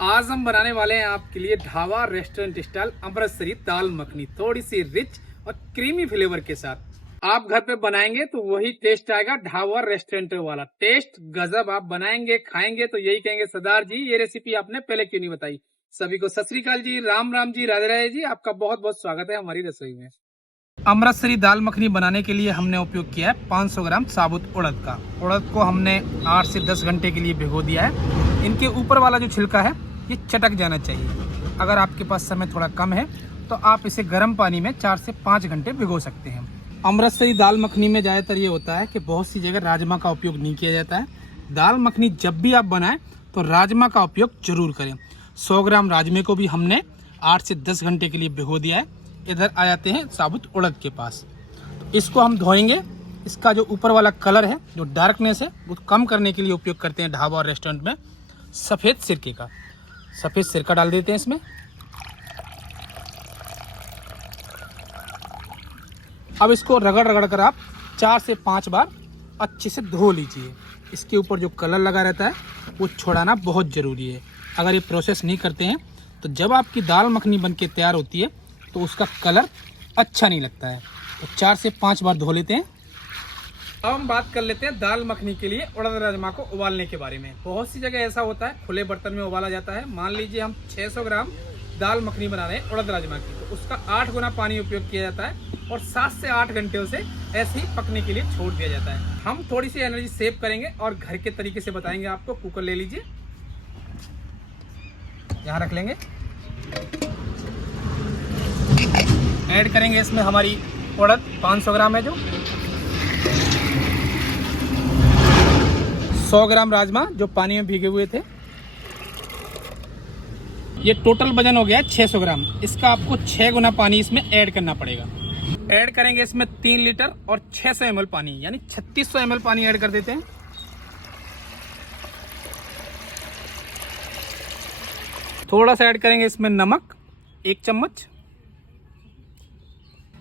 आज हम बनाने वाले हैं आपके लिए ढाबा रेस्टोरेंट स्टाइल अमृतसरी दाल मखनी, थोड़ी सी रिच और क्रीमी फ्लेवर के साथ। आप घर पे बनाएंगे तो वही टेस्ट आएगा ढाबा रेस्टोरेंट वाला टेस्ट। गजब। आप बनाएंगे खाएंगे तो यही कहेंगे सरदार जी ये रेसिपी आपने पहले क्यों नहीं बताई। सभी को सत श्री अकाल जी, राम राम जी, राधे राधे जी। आपका बहुत बहुत स्वागत है हमारी रसोई में। अमृतसरी दाल मखनी बनाने के लिए हमने उपयोग किया है 500 ग्राम साबुत उड़द का। उड़द को हमने 8 से 10 घंटे के लिए भिगो दिया है। इनके ऊपर वाला जो छिलका है ये चटक जाना चाहिए। अगर आपके पास समय थोड़ा कम है तो आप इसे गर्म पानी में 4 से 5 घंटे भिगो सकते हैं। अमृतसरी दाल मखनी में ज़्यादातर ये होता है कि बहुत सी जगह राजमा का उपयोग नहीं किया जाता है। दाल मखनी जब भी आप बनाएं तो राजमा का उपयोग जरूर करें। 100 ग्राम राजमे को भी हमने 8 से 10 घंटे के लिए भिगो दिया है। इधर आ जाते हैं साबुत उड़द के पास। तो इसको हम धोएंगे। इसका जो ऊपर वाला कलर है, जो डार्कनेस है, वो कम करने के लिए उपयोग करते हैं ढाबा और रेस्टोरेंट में सफ़ेद सिरके का। सफ़ेद सिरका डाल देते हैं इसमें। अब इसको रगड़ रगड़ कर आप 4 से 5 बार अच्छे से धो लीजिए। इसके ऊपर जो कलर लगा रहता है वो छुड़ाना बहुत ज़रूरी है। अगर ये प्रोसेस नहीं करते हैं तो जब आपकी दाल मखनी बन के तैयार होती है तो उसका कलर अच्छा नहीं लगता है। तो 4 से 5 बार धो लेते हैं। अब हम बात कर लेते हैं दाल मखनी के लिए उड़द राजमा को उबालने के बारे में। बहुत सी जगह ऐसा होता है खुले बर्तन में उबाला जाता है। मान लीजिए हम 600 ग्राम दाल मखनी बना रहे हैं उड़द राजमा की, तो उसका 8 गुना पानी उपयोग किया जाता है और 7 से 8 घंटे उसे ऐसे ही पकने के लिए छोड़ दिया जाता है। हम थोड़ी सी एनर्जी सेव करेंगे और घर के तरीके से बताएंगे आपको। कुकर ले लीजिए, यहाँ रख लेंगे। ऐड करेंगे इसमें हमारी उड़द 500 ग्राम है, जो 100 ग्राम राजमा जो पानी में भीगे हुए थे। ये टोटल वजन हो गया 600 ग्राम। इसका आपको 6 गुना पानी इसमें ऐड करना पड़ेगा। ऐड करेंगे इसमें 3 लीटर और 600 ml पानी, यानी 3600 ml पानी ऐड कर देते हैं। थोड़ा सा ऐड करेंगे इसमें नमक, 1 चम्मच।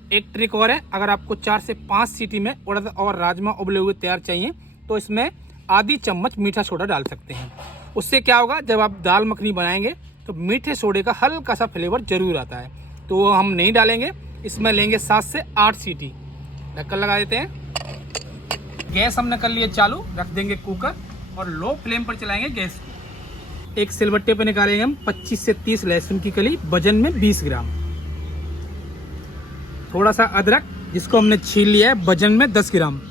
एक ट्रिक और है, अगर आपको 4 से 5 सीटी में उड़द और राजमा उबले हुए तैयार चाहिए तो इसमें आधी चम्मच मीठा सोडा डाल सकते हैं। उससे क्या होगा, जब आप दाल मखनी बनाएंगे तो मीठे सोडे का हल्का सा फ्लेवर जरूर आता है। तो वो हम नहीं डालेंगे। इसमें लेंगे 7 से 8 सीटी। ढक्कन लगा देते हैं। गैस हमने कर लिए चालू, रख देंगे कुकर और लो फ्लेम पर चलाएंगे गैस को। एक सिलबट्टे पे निकालेंगे हम 25 से 30 लहसुन की कली, वजन में 20 ग्राम। थोड़ा सा अदरक जिसको हमने छील लिया है, वजन में 10 ग्राम।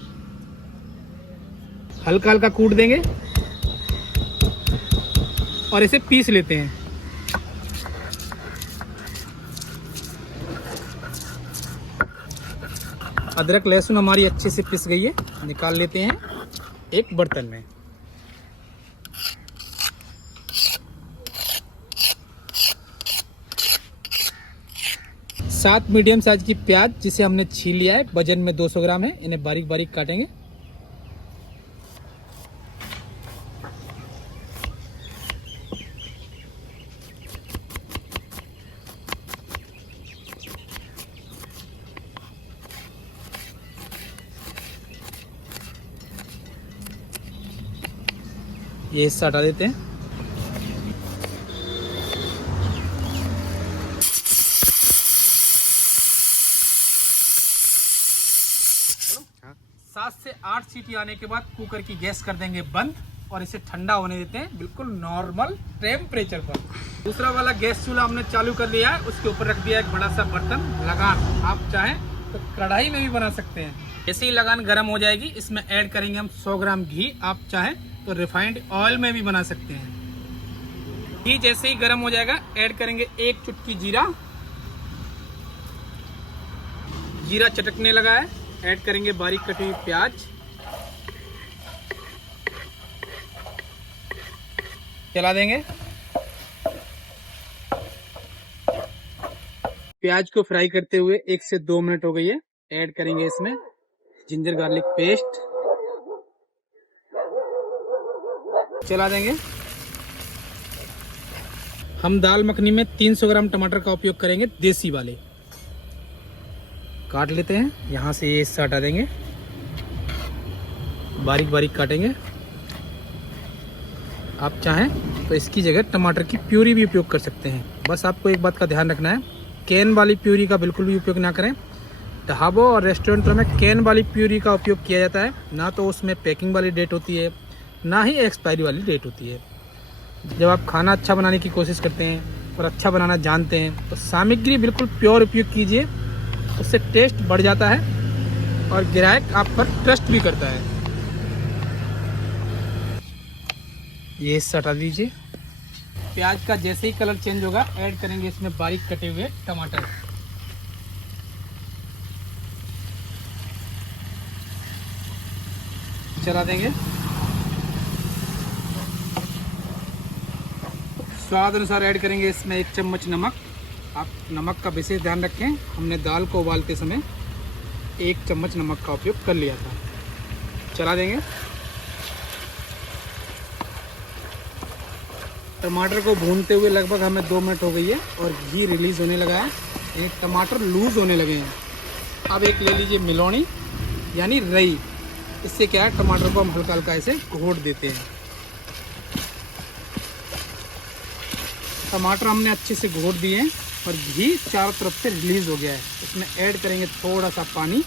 हल्का हल्का कूट देंगे और इसे पीस लेते हैं। अदरक लहसुन हमारी अच्छे से पिस गई है, निकाल लेते हैं एक बर्तन में। सात मीडियम साइज की प्याज जिसे हमने छील लिया है, वजन में 200 ग्राम है। इन्हें बारीक बारीक काटेंगे। ये हिस्सा हटा देते हैं। सात से 8 सीटी आने के बाद कुकर की गैस कर देंगे बंद और इसे ठंडा होने देते हैं बिल्कुल नॉर्मल टेम्परेचर पर। दूसरा वाला गैस चूल्हा हमने चालू कर लिया है। उसके ऊपर रख दिया एक बड़ा सा बर्तन, लगान। आप चाहें तो कढ़ाई में भी बना सकते हैं। जैसे ही लगान गर्म हो जाएगी इसमें ऐड करेंगे हम 100 ग्राम घी। आप चाहें तो रिफाइंड ऑयल में भी बना सकते हैं। घी जैसे ही गर्म हो जाएगा ऐड करेंगे 1 चुटकी जीरा। जीरा चटकने लगा है, ऐड करेंगे बारीक कटी हुई प्याज। चला देंगे। प्याज को फ्राई करते हुए 1 से 2 मिनट हो गई है। ऐड करेंगे इसमें जिंजर गार्लिक पेस्ट। चला देंगे। हम दाल मखनी में 300 ग्राम टमाटर का उपयोग करेंगे, देसी वाले। काट लेते हैं। यहाँ से ये हिस्सा हटा देंगे, बारीक बारीक काटेंगे। आप चाहें तो इसकी जगह टमाटर की प्यूरी भी उपयोग कर सकते हैं। बस आपको एक बात का ध्यान रखना है, कैन वाली प्यूरी का बिल्कुल भी उपयोग ना करें। ढाबों और रेस्टोरेंटों में कैन वाली प्यूरी का उपयोग किया जाता है, ना तो उसमें पैकिंग वाली डेट होती है, ना ही एक्सपायरी वाली डेट होती है। जब आप खाना अच्छा बनाने की कोशिश करते हैं और अच्छा बनाना जानते हैं तो सामग्री बिल्कुल प्योर उपयोग कीजिए, उससे टेस्ट बढ़ जाता है और ग्राहक आप पर ट्रस्ट भी करता है। ये हटा दीजिए। प्याज का जैसे ही कलर चेंज होगा ऐड करेंगे इसमें बारीक कटे हुए टमाटर। चला देंगे। स्वाद अनुसार ऐड करेंगे इसमें 1 चम्मच नमक। आप नमक का विशेष ध्यान रखें, हमने दाल को उबालते समय 1 चम्मच नमक का उपयोग कर लिया था। चला देंगे। टमाटर को भूनते हुए लगभग हमें 2 मिनट हो गई है और घी रिलीज़ होने लगा है, ये टमाटर लूज़ होने लगे हैं। अब एक ले लीजिए मिलौनी यानी रई। इससे क्या है, टमाटर को हम हल्का हल्का ऐसे घोट देते हैं। टमाटर हमने अच्छे से घोट दिए हैं और घी चारों तरफ से रिलीज़ हो गया है। इसमें ऐड करेंगे थोड़ा सा पानी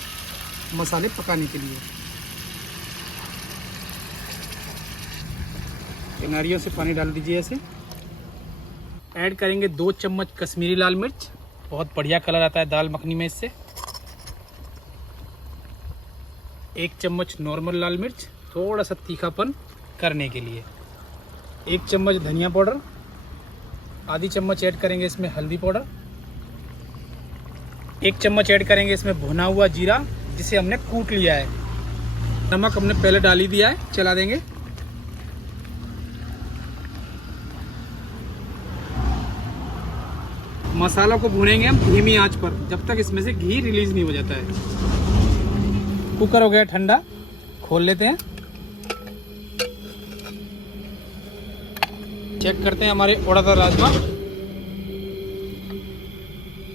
मसाले पकाने के लिए। किनारियों से पानी डाल दीजिए ऐसे। ऐड करेंगे 2 चम्मच कश्मीरी लाल मिर्च, बहुत बढ़िया कलर आता है दाल मखनी में इससे। 1 चम्मच नॉर्मल लाल मिर्च, थोड़ा सा तीखापन करने के लिए। 1 चम्मच धनिया पाउडर, आधी चम्मच ऐड करेंगे इसमें हल्दी पाउडर। 1 चम्मच ऐड करेंगे इसमें भुना हुआ जीरा जिसे हमने कूट लिया है। नमक हमने पहले डाल ही दिया है। चला देंगे। मसाला को भूनेंगे हम धीमी आंच पर जब तक इसमें से घी रिलीज नहीं हो जाता है। कुकर हो गया ठंडा, खोल लेते हैं। चेक करते हैं हमारे उड़द और राजमा।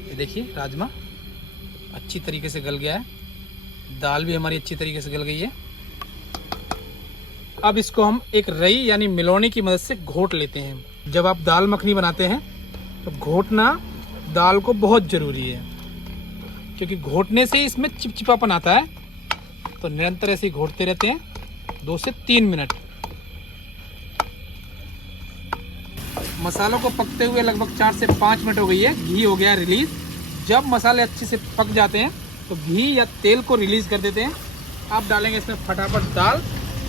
ये देखिए राजमा अच्छी तरीके से गल गया है, दाल भी हमारी अच्छी तरीके से गल गई है। अब इसको हम एक रई यानी मिलौनी की मदद से घोट लेते हैं। जब आप दाल मखनी बनाते हैं तो घोटना दाल को बहुत ज़रूरी है, क्योंकि घोटने से ही इसमें चिपचिपापन आता है। तो निरंतर ऐसे ही घोटते रहते हैं 2 से 3 मिनट। मसालों को पकते हुए लगभग 4 से 5 मिनट हो गई है। घी हो गया रिलीज। जब मसाले अच्छे से पक जाते हैं तो घी या तेल को रिलीज कर देते हैं। अब डालेंगे इसमें फटाफट दाल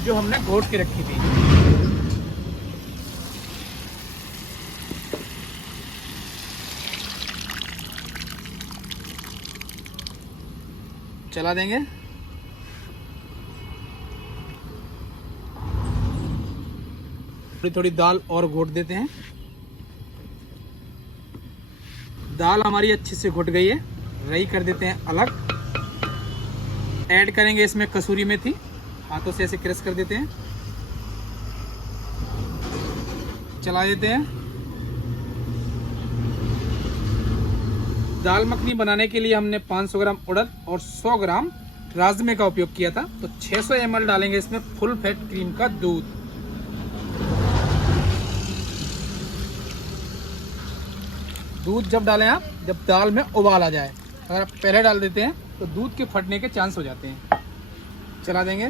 जो हमने घोट के रखी थी। चला देंगे। थोड़ी थोड़ी दाल और घोट देते हैं। दाल हमारी अच्छे से घुट गई है, रई कर देते हैं अलग। ऐड करेंगे इसमें कसूरी मेथी, हाथों से ऐसे क्रश कर देते हैं। चला देते हैं। दाल मखनी बनाने के लिए हमने 500 ग्राम उड़द और 100 ग्राम राजमे का उपयोग किया था। तो 600 ml डालेंगे इसमें फुल फैट क्रीम का दूध। दूध जब डालें आप, जब दाल में उबाल आ जाए। अगर आप पहले डाल देते हैं तो दूध के फटने के चांस हो जाते हैं। चला देंगे।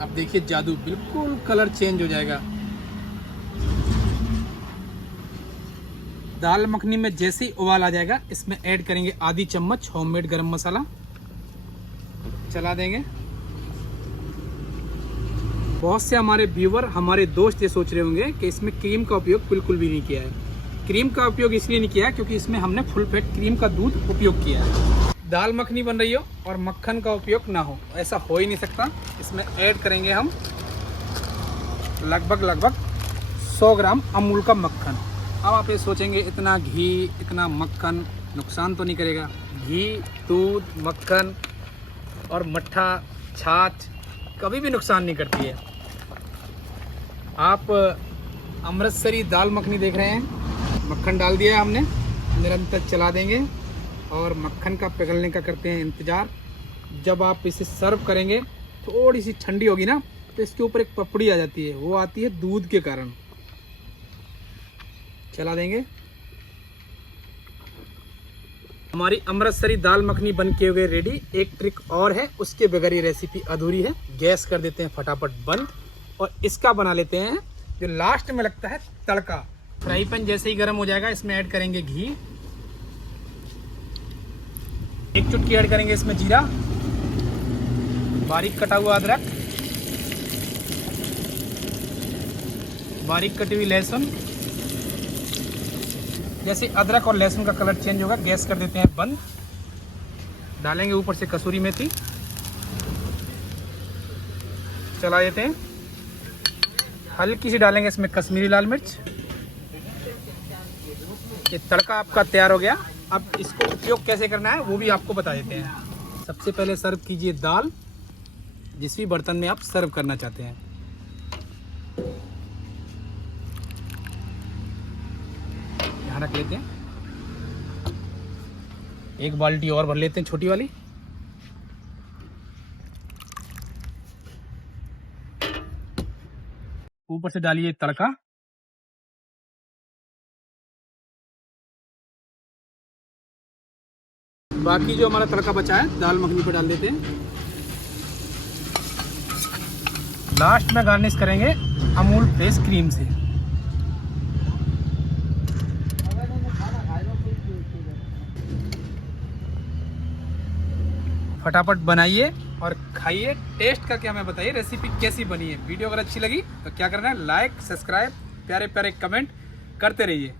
अब देखिए जादू, बिल्कुल कलर चेंज हो जाएगा। दाल मखनी में जैसे ही उबाल आ जाएगा इसमें ऐड करेंगे आधी चम्मच होममेड गरम मसाला। चला देंगे। बहुत से हमारे व्यूवर, हमारे दोस्त ये सोच रहे होंगे कि इसमें क्रीम का उपयोग बिल्कुल भी नहीं किया है। क्रीम का उपयोग इसलिए नहीं किया है क्योंकि इसमें हमने फुल फैट क्रीम का दूध उपयोग किया है। दाल मखनी बन रही हो और मक्खन का उपयोग ना हो, ऐसा हो ही नहीं सकता। इसमें ऐड करेंगे हम लगभग 100 ग्राम अमूल का मक्खन। अब आप ये सोचेंगे इतना घी, इतना मक्खन नुकसान तो नहीं करेगा? घी, दूध, मक्खन और मट्ठा, छाछ कभी भी नुकसान नहीं करती है। आप अमृतसरी दाल मखनी देख रहे हैं। मक्खन डाल दिया है हमने, निरंतर चला देंगे और मक्खन का पिघलने का करते हैं इंतज़ार। जब आप इसे सर्व करेंगे थोड़ी सी ठंडी होगी ना तो इसके ऊपर एक पपड़ी आ जाती है, वो आती है दूध के कारण। चला देंगे। हमारी अमृतसरी दाल मखनी बन के हुए रेडी। एक ट्रिक और है, उसके बगैर ये रेसिपी अधूरी है। गैस कर देते हैं फटाफट बंद और इसका बना लेते हैं जो लास्ट में लगता है तड़का। फ्राई पैन जैसे ही गर्म हो जाएगा इसमें ऐड करेंगे घी, एक चुटकी ऐड करेंगे इसमें जीरा, बारीक कटा हुआ अदरक, बारीक कटी हुई लहसुन। जैसे अदरक और लहसुन का कलर चेंज होगा गैस कर देते हैं बंद। डालेंगे ऊपर से कसूरी मेथी, चला देते हैं। हल्की सी डालेंगे इसमें कश्मीरी लाल मिर्च। ये तड़का आपका तैयार हो गया। अब इसको उपयोग कैसे करना है वो भी आपको बता देते हैं। सबसे पहले सर्व कीजिए दाल, जिस भी बर्तन में आप सर्व करना चाहते हैं। यहाँ रख लेते हैं। एक बाल्टी और भर लेते हैं, छोटी वाली। ऊपर से डालिए तड़का। बाकी जो हमारा तड़का बचा है दाल मखनी पर डाल देते हैं। लास्ट में गार्निश करेंगे अमूल फ्रेश क्रीम से। फटाफट बनाइए और खाइए। टेस्ट करके हमें बताइए रेसिपी कैसी बनी है। वीडियो अगर अच्छी लगी तो क्या करना है, लाइक, सब्सक्राइब, प्यारे प्यारे कमेंट करते रहिए।